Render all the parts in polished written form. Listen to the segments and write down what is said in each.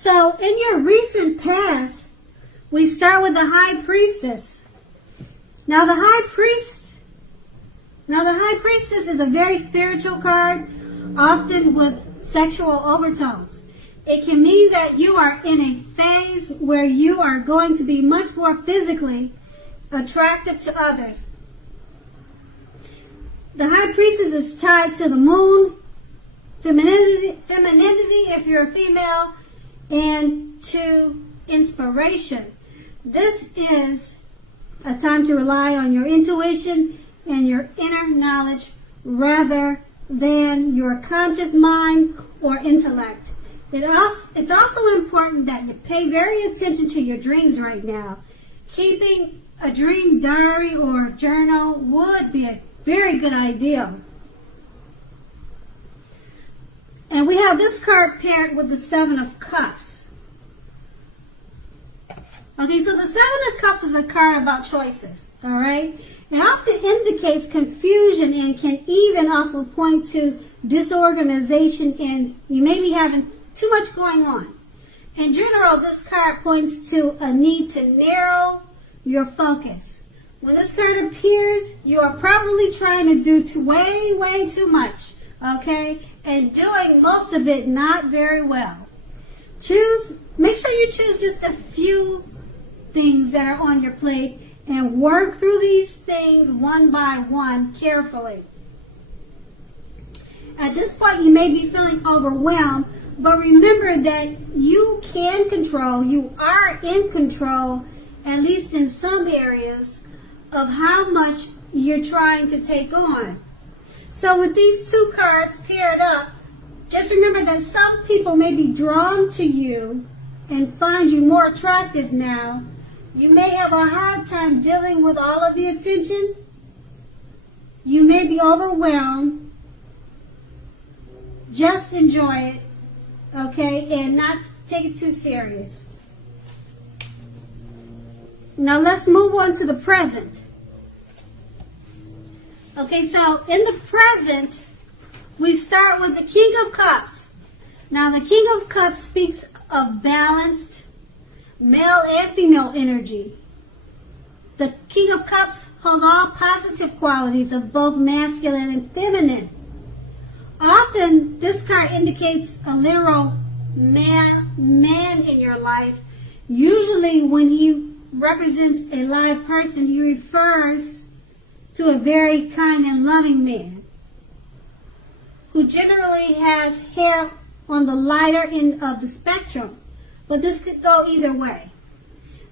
So in your recent past, we start with the High Priestess. Now the High Priestess is a very spiritual card, often with sexual overtones. It can mean that you are in a phase where you are going to be much more physically attractive to others. The High Priestess is tied to the moon, femininity if you're a female, and to inspiration. This is a time to rely on your intuition and your inner knowledge rather than your conscious mind or intellect. It's also important that you pay very attention to your dreams right now. Keeping a dream diary or journal would be a very good idea. And we have this card paired with the Seven of Cups. Okay, so the Seven of Cups is a card about choices, all right? It often indicates confusion and can even also point to disorganization, and you may be having too much going on. In general, this card points to a need to narrow your focus. When this card appears, you are probably trying to do way too much, okay? And doing most of it not very well. Make sure you choose just a few things that are on your plate and work through these things one by one carefully. At this point, you may be feeling overwhelmed, but remember that you are in control, at least in some areas, of how much you're trying to take on. So with these two cards paired up, just remember that some people may be drawn to you and find you more attractive now. You may have a hard time dealing with all of the attention. You may be overwhelmed. Just enjoy it, okay, and not take it too serious. Now let's move on to the present. Okay, so in the present, we start with the King of Cups. Now the King of Cups speaks of balanced male and female energy. The King of Cups holds all positive qualities of both masculine and feminine. Often, this card indicates a literal man in your life. Usually, when he represents a live person, he refers to a very kind and loving man who generally has hair on the lighter end of the spectrum. But this could go either way.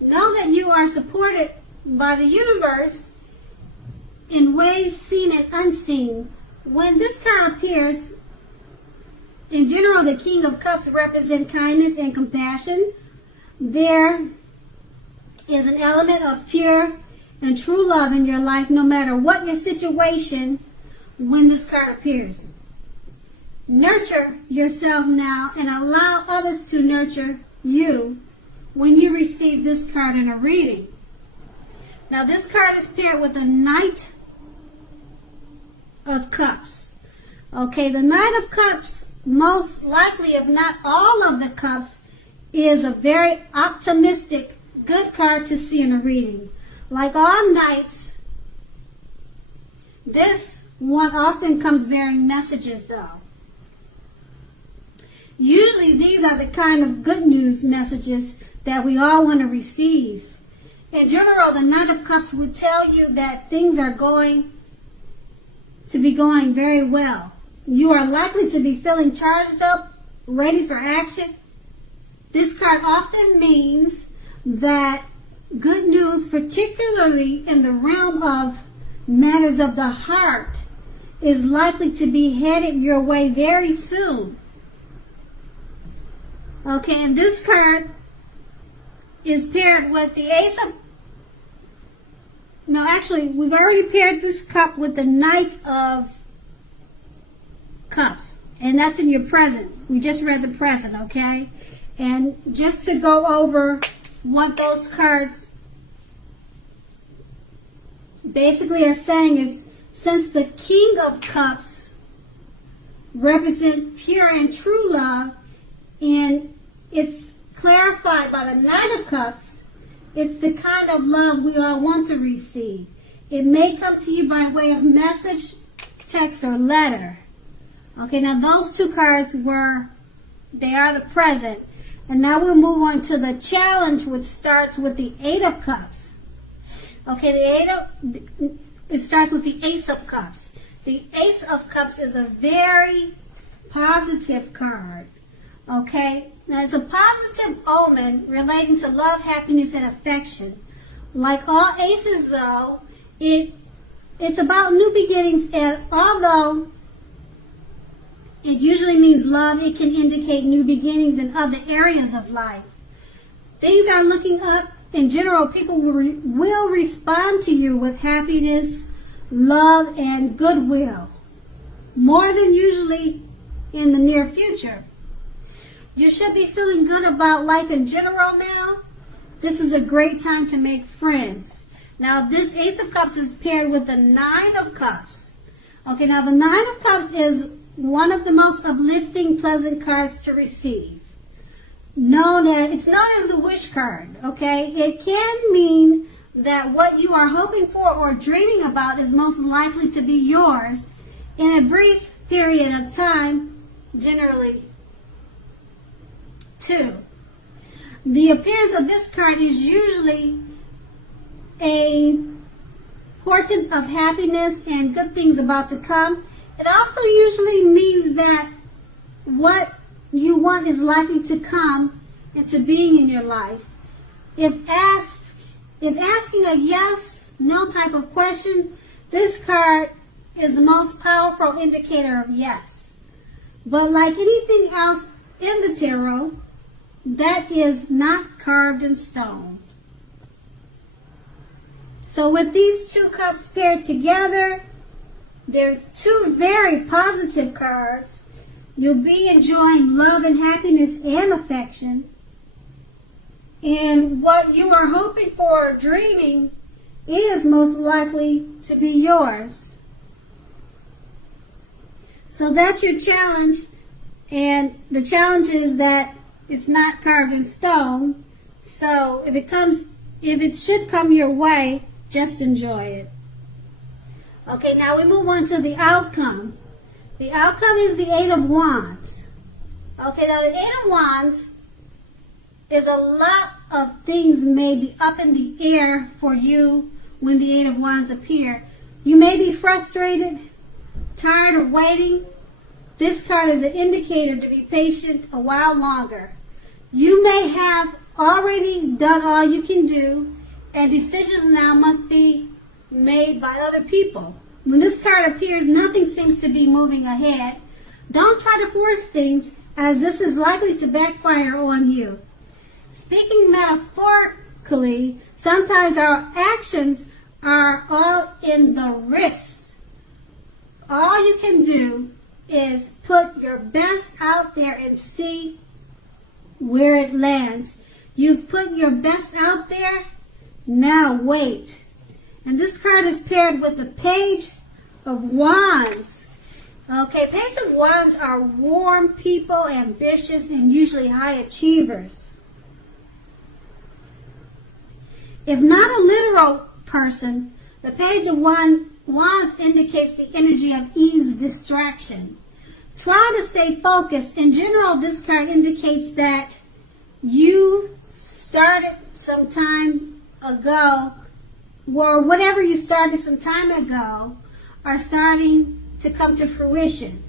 Know that you are supported by the universe in ways seen and unseen. When this card appears, in general, the King of Cups represent kindness and compassion. There is an element of pure and true love in your life, no matter what your situation, when this card appears. Nurture yourself now and allow others to nurture you when you receive this card in a reading. Now this card is paired with the Knight of Cups. Okay, the Knight of Cups, most likely, if not all of the cups, is a very optimistic, good card to see in a reading. Like all knights, this one often comes bearing messages though. Usually these are the kind of good news messages that we all want to receive. In general, the Knight of Cups would tell you that things are going to be going very well. You are likely to be feeling charged up, ready for action. This card often means that good news, particularly in the realm of matters of the heart, is likely to be headed your way very soon. Okay, and this card is paired with the Ace of... No, actually, we've already paired this cup with the Knight of Cups. And that's in your present. We just read the present, okay? And just to go over what those cards basically are saying is, since the King of Cups represent pure and true love, and it's clarified by the Nine of Cups, it's the kind of love we all want to receive. It may come to you by way of message, text, or letter. Okay, now those two cards they are the present. And now we'll move on to the challenge, which starts with the Eight of Cups. Okay, it starts with the Ace of Cups. The Ace of Cups is a very positive card. Okay, now it's a positive omen relating to love, happiness, and affection. Like all aces, though, it's about new beginnings, and although it usually means love, it can indicate new beginnings in other areas of life. Things are looking up. In general, people will respond to you with happiness, love, and goodwill, more than usually in the near future. You should be feeling good about life in general now. This is a great time to make friends. Now, this Ace of Cups is paired with the Nine of Cups. Okay, now the Nine of Cups is one of the most uplifting, pleasant cards to receive. It's known as a wish card, okay? It can mean that what you are hoping for or dreaming about is most likely to be yours in a brief period of time, generally 2. The appearance of this card is usually a portent of happiness and good things about to come. It also usually means that what you want is likely to come into being in your life. If asking a yes, no type of question, this card is the most powerful indicator of yes. But like anything else in the tarot, that is not carved in stone. So with these two cups paired together, they're two very positive cards. You'll be enjoying love and happiness and affection. And what you are hoping for or dreaming is most likely to be yours. So that's your challenge. And the challenge is that it's not carved in stone. So if it should come your way, just enjoy it. Okay, now we move on to the outcome. The outcome is the Eight of Wands. Okay, now the Eight of Wands is a lot of things may be up in the air for you when the Eight of Wands appear. You may be frustrated, tired of waiting. This card is an indicator to be patient a while longer. You may have already done all you can do, and decisions now must be made by other people. When this card appears, nothing seems to be moving ahead. Don't try to force things, as this is likely to backfire on you. Speaking metaphorically, sometimes our actions are all in the wrist. All you can do is put your best out there and see where it lands. You've put your best out there, now wait. And this card is paired with the Page of Wands. Okay, Page of Wands are warm people, ambitious, and usually high achievers. If not a literal person, the Page of Wands indicates the energy of ease, distraction. Try to stay focused. In general, this card indicates that you started some time ago, or whatever you started some time ago are starting to come to fruition.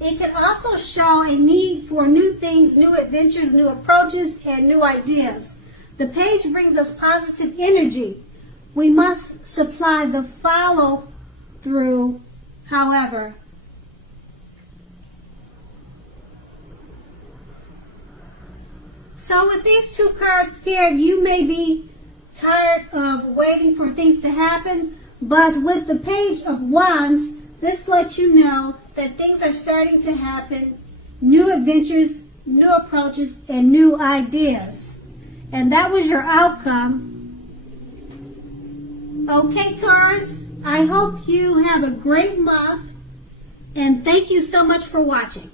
It can also show a need for new things, new adventures, new approaches, and new ideas. The page brings us positive energy. We must supply the follow through, however. So with these two cards paired, you may be tired of waiting for things to happen, but with the Page of Wands, this lets you know that things are starting to happen, new adventures, new approaches, and new ideas. And that was your outcome. Okay, Taurus, I hope you have a great month, and thank you so much for watching.